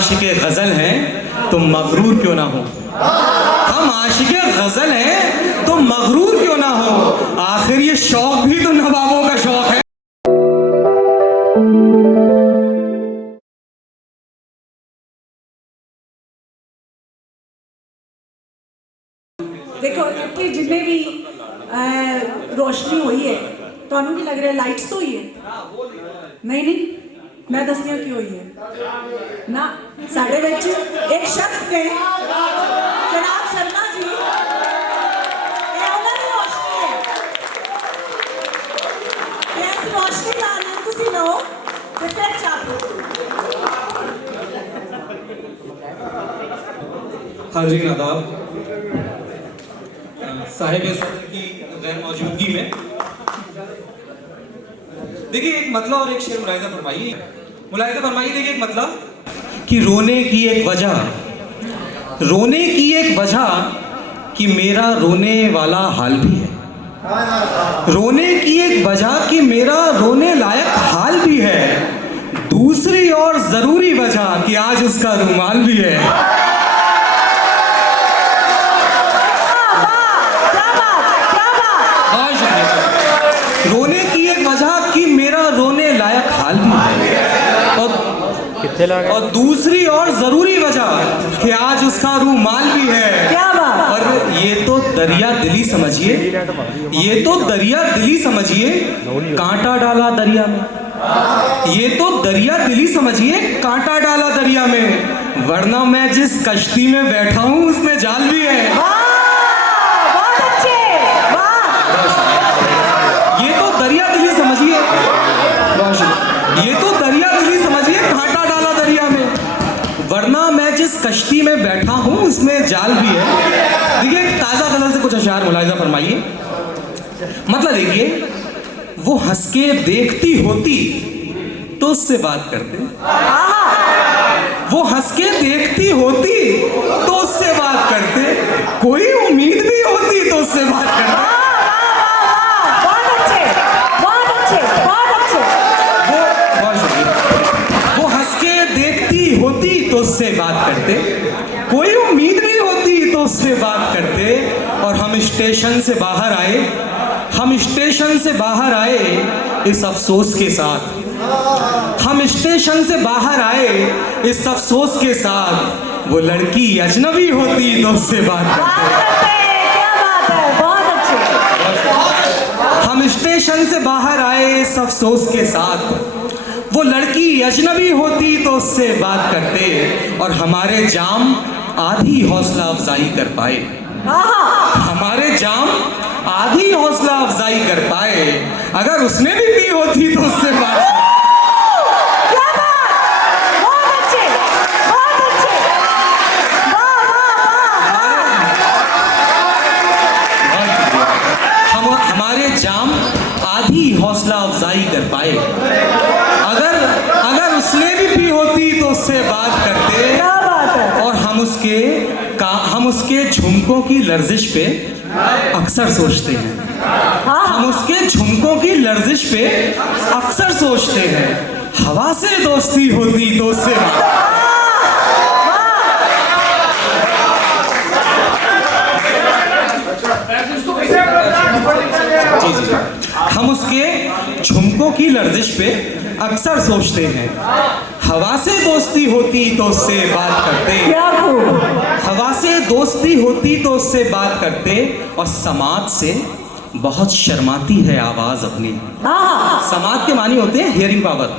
आशिक़े गज़ल हैं तो मगरूर क्यों ना हो, हम आशिक़े गज़ल हैं तो मगरूर क्यों ना हो, आखिर ये शौक भी तो नवाबों का शौक है। देखो इतनी जिन्हें भी रोशनी हुई है तो भी लग रहा है लाइट्स तो हुई है नहीं मैं दसनी की हुई है ना साढ़े विच एक शख्स ने जनाब शर्मा जी ये उन्होंने रोशनी है ऐसी रोशनी का आनंद तुसी लो ते फिर चाहो। हाज़रीन आदाब, साहिब की गैर मौजूदगी में देखिए एक मतलब और एक शेर मुलाहिज़ा फरमाइए। देखिए एक मतलब कि रोने की एक वजह कि मेरा रोने वाला हाल भी है, रोने की एक वजह कि मेरा रोने लायक हाल भी है, दूसरी और ज़रूरी वजह कि आज उसका रुमाल भी है। रोने की एक वजह कि मेरा रोने लायक हाल भी है और दूसरी और जरूरी वजह कि आज उसका रूमाल भी है। क्या बात। और ये तो दरिया दिली समझिए, कांटा डाला दरिया में, ये तो दरिया दिली समझिए कांटा डाला दरिया में, वरना मैं जिस कश्ती में बैठा हूँ उसमें जाल भी है। ये तो दरिया दिली समझिए कांटा डाला दरिया में, वरना मैं जिस कश्ती में बैठा हूँ उसमें जाल भी है। देखिए ताज़ा गज़ल से कुछ अशार मुलाहिज़ा फरमाइए। मतलब देखिए, वो हंस के देखती होती तो उससे बात करते, वो हंस के देखती होती तो उससे बात करते, कोई उम्मीद भी होती तो उससे बात करते। होती तो उससे बात करते, कोई उम्मीद नहीं होती तो उससे बात करते। और हम स्टेशन से बाहर आए इस अफसोस के साथ, हम स्टेशन से बाहर आए इस अफसोस के साथ, वो लड़की अजनबी होती तो उससे बात करते। हम स्टेशन से बाहर आए इस अफसोस के साथ, वो लड़की अजनबी होती तो उससे बात करते। और हमारे जाम आधी हौसला अफजाई कर पाए, हमारे जाम आधी हौसला अफजाई कर पाए, अगर उसने भी पी होती तो उससे बात हमारे जाम आधी हौसला अफजाई कर पाए, अगर उसने भी पी होती तो उससे बात करते। और हम उसके झुमकों की लर्जिश पे अक्सर सोचते हैं, हम उसके झुमकों की लर्जिश पे अक्सर सोचते हैं, हवा से दोस्ती होती तो उससे हम उसके झुमकों की लर्जिश पे अक्सर सोचते हैं, हवा से दोस्ती होती तो उससे बात करते, हवा से दोस्ती होती तो उससे बात करते। और समाज से बहुत शर्माती है आवाज अपनी, समाज के मानी होते हैं हियरिंग पावर,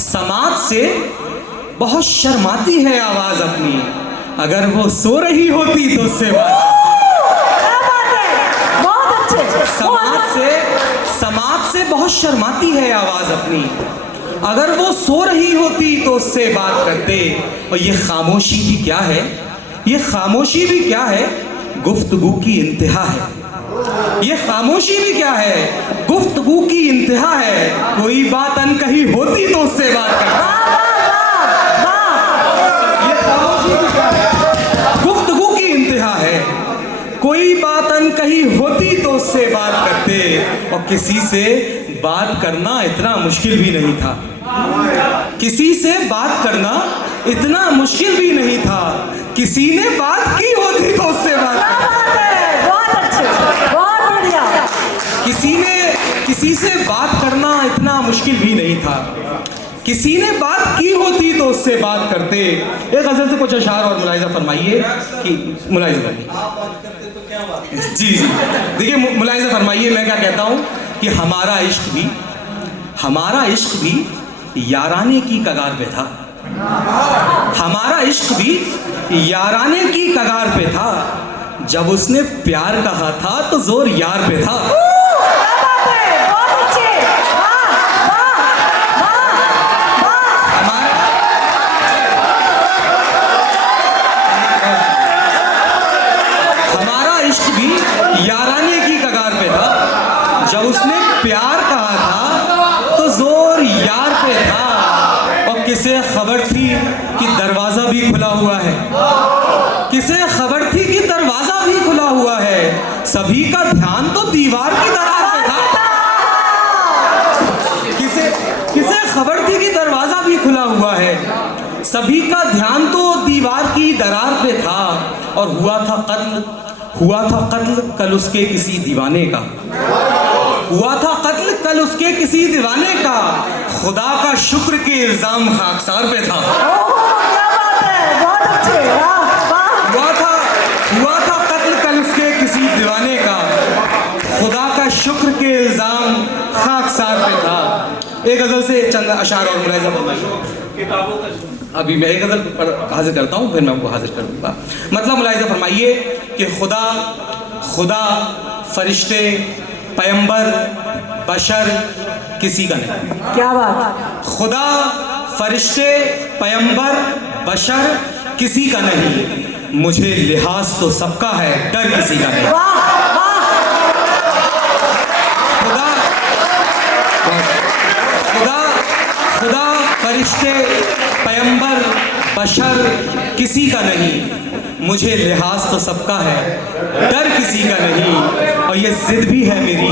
समाज से बहुत शर्माती है आवाज अपनी, अगर वो सो रही होती तो उससे बात। समाज से बहुत शर्माती है आवाज अपनी, अगर वो सो रही होती तो उससे बात करते। और ये खामोशी भी क्या है, ये खामोशी भी क्या है, गुफ्तगू की इंतहा है, ये खामोशी भी क्या है, गुफ्तगू की इंतहा है, कोई बात अनकही होती तो उससे बात करते। ये खामोशी भी क्या है, गुफ्तगू की इंतहा है, कोई बात अनकही होती तो उससे बात करते। और किसी से बात करना इतना मुश्किल भी नहीं था, किसी से बात करना इतना मुश्किल भी नहीं था, किसी ने बात की होती तो उससे बात क्या बात है, बहुत अच्छे, बहुत बढ़िया। किसी से बात करना इतना मुश्किल भी नहीं था, किसी ने बात की होती तो उससे बात करते। एक गजल से कुछ अशार और मुलाहिजा फरमाइए कि मुलाहिजा फरमाइए। जी जी, देखिए मुलाहिजा फरमाइए, मैं क्या कहता हूँ कि हमारा इश्क भी याराने की कगार पे था, हमारा इश्क भी याराने की कगार पे था, जब उसने प्यार कहा था तो जोर यार पे था। क्या बात है, बहुत अच्छे, वाह वाह वाह वाह। हमारा इश्क भी याराने की कगार पे था, जब उसने प्यार कहा था तो जोर यार पे था। और किसे खबर थी कि दरवाजा भी खुला हुआ है, किसे खबर थी कि दरवाजा भी खुला हुआ है, सभी का ध्यान तो दीवार की दरार पे था। किसे खबर थी कि दरवाजा भी खुला हुआ है, सभी का ध्यान तो दीवार की दरार पे था। और हुआ था कत्ल कल उसके किसी दीवाने का, हुआ था कत्ल कल उसके किसी दीवाने का, खुदा का शुक्र के इल्जाम खाकसार पे था। क्या बात है, बहुत अच्छे, वाह वाह। हुआ था कत्ल कल उसके किसी दीवाने का, खुदा का शुक्र के इल्जाम खाकसार पे था। एक गजल से चंद अशार और मुलाहिजा फरमाइए। अभी मैं एक गजल हाजिर करता हूँ, फिर मैं वो हाजिर कर दूंगा। मतलब मुलाहिजा फरमाइए कि खुदा फरिश्ते पैगंबर बशर किसी का नहीं। क्या बात। खुदा फरिश्ते पैगंबर बशर किसी का नहीं, मुझे लिहाज तो सबका है, डर किसी का नहीं। वाह वाह। खुदा फरिश्ते पैगंबर बशर किसी का नहीं, मुझे लिहाज तो सबका है, डर किसी का नहीं। और ये जिद भी है मेरी,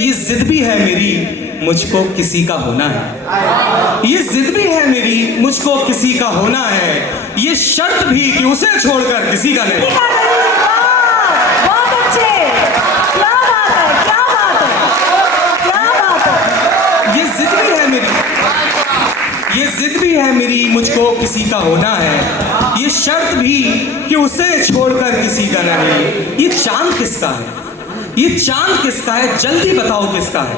ये जिद भी है मेरी, मुझको किसी का होना है। ये जिद भी है मेरी, मुझको किसी का होना है, ये शर्त भी कि उसे छोड़कर किसी का नहीं। बहुत अच्छे, क्या बात है, क्या बात है, क्या बात है। ये जिद भी है मेरी, ये जिद भी है मेरी, मुझको किसी का होना है, ये शर्त भी कि उसे छोड़कर किसी का नहीं। ये चांद किसका है, ये चांद किसका है, जल्दी बताओ किसका है।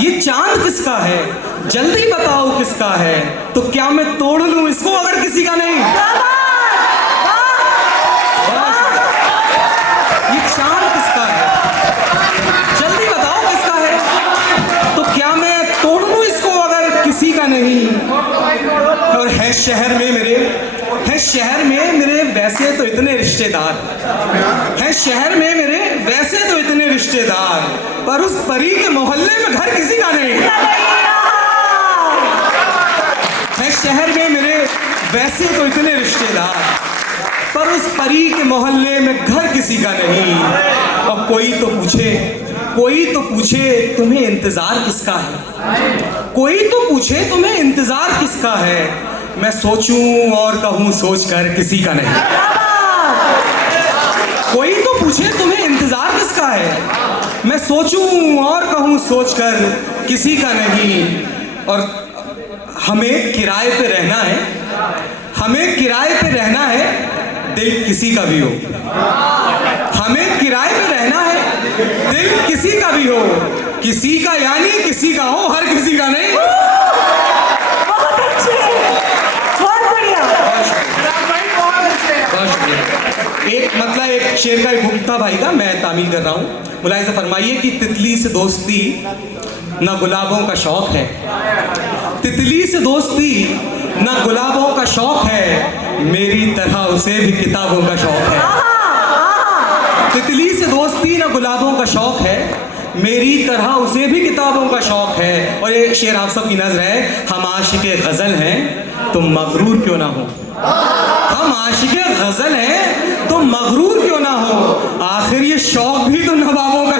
ये चांद किसका है, जल्दी बताओ किसका है। तो क्या मैं तोड़ लूं इसको अगर किसी का नहीं। ये चांद किसका है, जल्दी बताओ किसका है। तो क्या मैं तोड़ लूं इसको अगर किसी का नहीं। और है शहर में मेरे वैसे तो इतने रिश्तेदार, है शहर में मेरे वैसे तो इतने रिश्तेदार, पर उस परी के मोहल्ले में घर किसी का नहीं। है शहर में मेरे वैसे तो इतने रिश्तेदार, पर उस परी के मोहल्ले में घर किसी का नहीं। और कोई तो पूछे तुम्हें इंतजार किसका है, कोई तो पूछे तुम्हें इंतजार किसका है, मैं सोचूं और कहूं सोचकर किसी का नहीं। कोई तो पूछे तुम्हें इंतजार किसका है, मैं सोचूं और कहूं सोचकर किसी का नहीं। और हमें किराए पे रहना है, हमें किराए पे रहना है, दिल किसी का भी हो। हमें किराए पे रहना है, दिल किसी का भी हो, किसी का यानी किसी का हो, हर किसी का नहीं। बहुत अच्छे, बहुत बढ़िया। एक शेर का एक हुक्म था भाई का, मैं तामील कर रहा हूँ। मुलाहिजा फरमाइए कि तितली से दोस्ती न गुलाबों का शौक है, तितली से दोस्ती न गुलाबों का शौक है, मेरी तरह उसे भी किताबों का शौक है। तितली से दोस्ती न गुलाबों का शौक है, मेरी तरह उसे भी किताबों का शौक है। और ये शेर आप सब की नज़र है, हम आशिक़े गज़ल हैं तो मगरूर क्यों ना हो, हम आशिक़े गज़ल हैं तो मगरूर क्यों ना हो, आखिर ये शौक भी तो नवाबों का